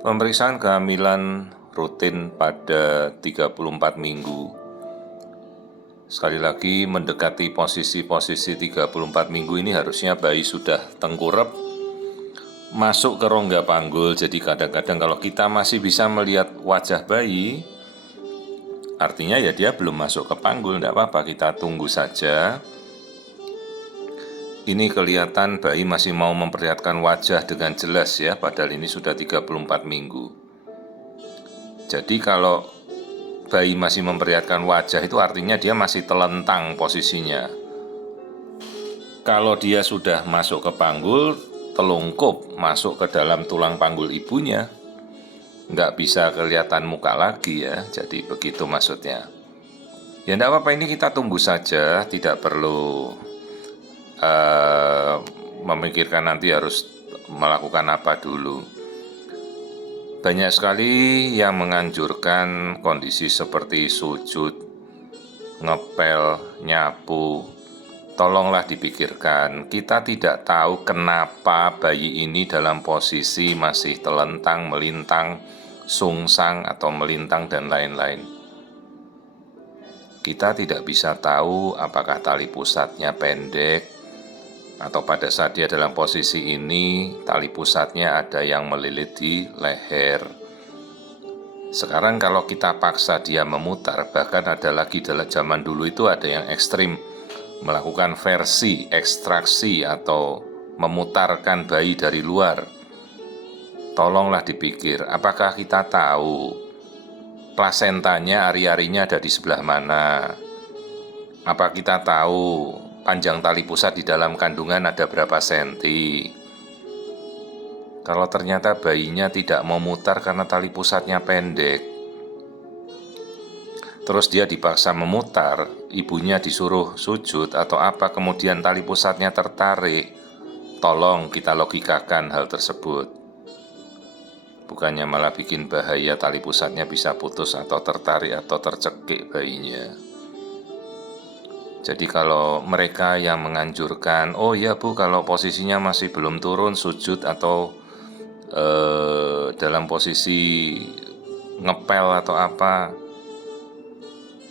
Pemeriksaan kehamilan rutin pada 34 minggu. Sekali lagi mendekati posisi-posisi 34 minggu ini harusnya bayi sudah tengkurap, masuk ke rongga panggul. Jadi kadang-kadang kalau kita masih bisa melihat wajah bayi, artinya ya dia belum masuk ke panggul, tidak apa-apa, kita tunggu saja. Ini kelihatan bayi masih mau memperlihatkan wajah dengan jelas ya, padahal ini sudah 34 minggu. Jadi kalau bayi masih memperlihatkan wajah itu artinya dia masih telentang posisinya. Kalau dia sudah masuk ke panggul, telungkup masuk ke dalam tulang panggul ibunya, nggak bisa kelihatan muka lagi ya, jadi begitu maksudnya. Ya enggak apa-apa, ini kita tunggu saja, tidak perlu memikirkan nanti harus melakukan apa dulu. Banyak sekali yang menganjurkan kondisi seperti sujud, ngepel, nyapu. Tolonglah dipikirkan, kita tidak tahu kenapa bayi ini dalam posisi masih telentang, melintang, sungsang, atau melintang, dan lain-lain. Kita tidak bisa tahu apakah tali pusatnya pendek, atau pada saat dia dalam posisi ini, tali pusatnya ada yang melilit di leher. Sekarang kalau kita paksa dia memutar, bahkan ada lagi dalam zaman dulu itu ada yang ekstrim, melakukan versi, ekstraksi, atau memutarkan bayi dari luar. Tolonglah dipikir, apakah kita tahu plasentanya, ari-arinya ada di sebelah mana? Apa kita tahu panjang tali pusat di dalam kandungan ada berapa senti? Kalau ternyata bayinya tidak mau mutar karena tali pusatnya pendek, terus dia dipaksa memutar, ibunya disuruh sujud atau apa, kemudian tali pusatnya tertarik, tolong kita logikakan hal tersebut. Bukannya malah bikin bahaya, tali pusatnya bisa putus atau tertarik atau tercekik bayinya. Jadi kalau mereka yang menganjurkan, oh ya Bu, kalau posisinya masih belum turun, sujud atau dalam posisi ngepel atau apa,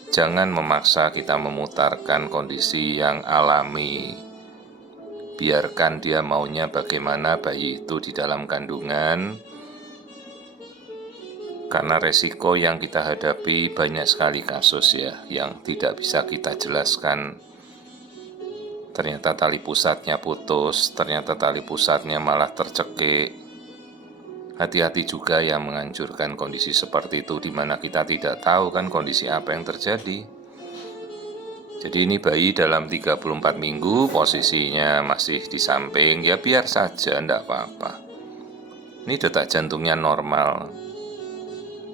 jangan memaksa kita memutarkan kondisi yang alami. Biarkan dia maunya bagaimana bayi itu di dalam kandungan, karena resiko yang kita hadapi banyak sekali kasus ya, yang tidak bisa kita jelaskan. Ternyata tali pusatnya putus, ternyata tali pusatnya malah tercekik. Hati-hati juga yang menganjurkan kondisi seperti itu, di mana kita tidak tahu kan kondisi apa yang terjadi. Jadi ini bayi dalam 34 minggu, posisinya masih di samping, ya biar saja, enggak apa-apa. Ini detak jantungnya normal.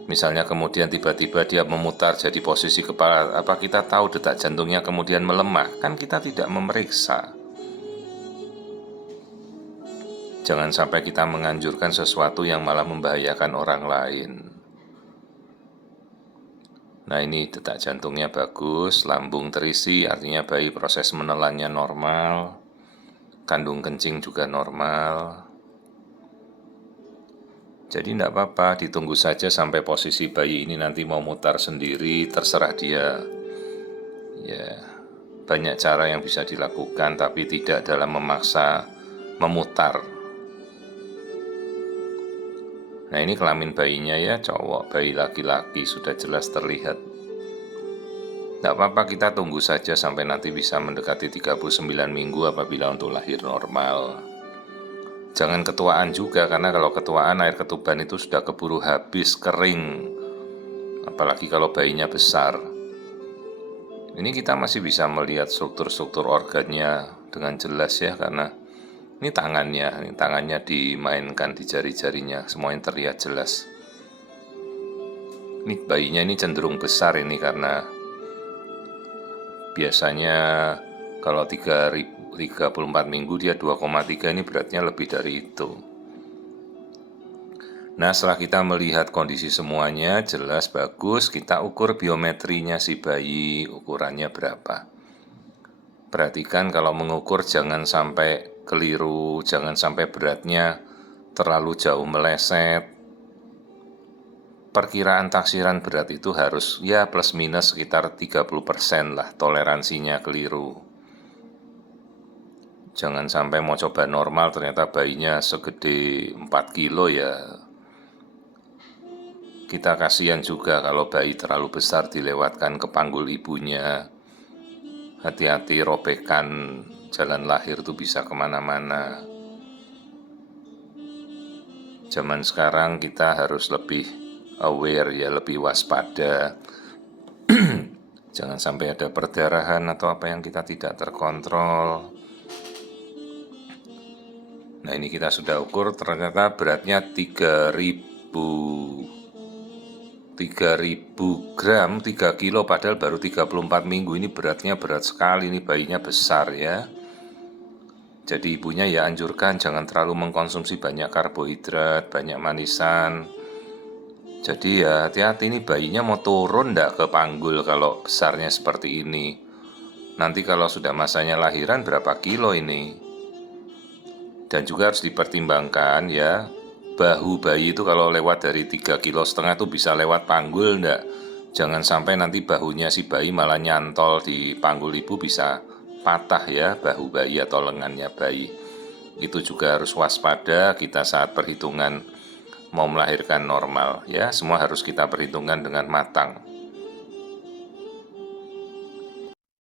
Misalnya kemudian tiba-tiba dia memutar jadi posisi kepala, apa kita tahu detak jantungnya kemudian melemah? Kan kita tidak memeriksa. Jangan sampai kita menganjurkan sesuatu yang malah membahayakan orang lain. Nah ini detak jantungnya bagus, lambung terisi, artinya bayi proses menelannya normal, kandung kencing juga normal. Jadi tidak apa-apa, ditunggu saja sampai posisi bayi ini nanti mau mutar sendiri, terserah dia. Ya, banyak cara yang bisa dilakukan, tapi tidak dalam memaksa memutar. Nah ini kelamin bayinya ya, cowok, bayi laki-laki, sudah jelas terlihat. Tidak apa-apa, kita tunggu saja sampai nanti bisa mendekati 39 minggu apabila untuk lahir normal. Jangan ketuaan juga, karena kalau ketuaan air ketuban itu sudah keburu habis, kering. Apalagi kalau bayinya besar. Ini kita masih bisa melihat struktur-struktur organnya dengan jelas ya, karena ini tangannya dimainkan di jari-jarinya, semuanya terlihat jelas. Ini bayinya ini cenderung besar ini, karena biasanya kalau 34 minggu dia 2,3, ini beratnya lebih dari itu. Nah setelah kita melihat kondisi semuanya jelas bagus, kita ukur biometrinya si bayi, ukurannya berapa. Perhatikan kalau mengukur jangan sampai keliru, jangan sampai beratnya terlalu jauh meleset. perkiraan taksiran berat itu harus ya plus minus sekitar 30% lah, toleransinya keliru. Jangan sampai mau coba normal ternyata bayinya segede 4 kilo ya. Kita kasihan juga kalau bayi terlalu besar dilewatkan ke panggul ibunya. Hati-hati, robekan jalan lahir itu bisa kemana-mana. Zaman sekarang kita harus lebih aware ya, lebih waspada. Jangan sampai ada perdarahan atau apa yang kita tidak terkontrol. Nah, ini kita sudah ukur, ternyata beratnya 3.000 gram, 3 kilo, padahal baru 34 minggu. Ini beratnya berat sekali, ini bayinya besar ya. Jadi ibunya ya anjurkan jangan terlalu mengkonsumsi banyak karbohidrat, banyak manisan. Jadi ya hati-hati, ini bayinya mau turun ndak ke panggul kalau besarnya seperti ini. Nanti kalau sudah masanya lahiran berapa kilo ini? Dan juga harus dipertimbangkan ya, bahu bayi itu kalau lewat dari 3,5 kilo itu bisa lewat panggul ndak? Jangan sampai nanti bahunya si bayi malah nyantol di panggul ibu, bisa patah ya bahu bayi atau lengannya bayi. Itu juga harus waspada kita saat perhitungan mau melahirkan normal ya, semua harus kita perhitungkan dengan matang.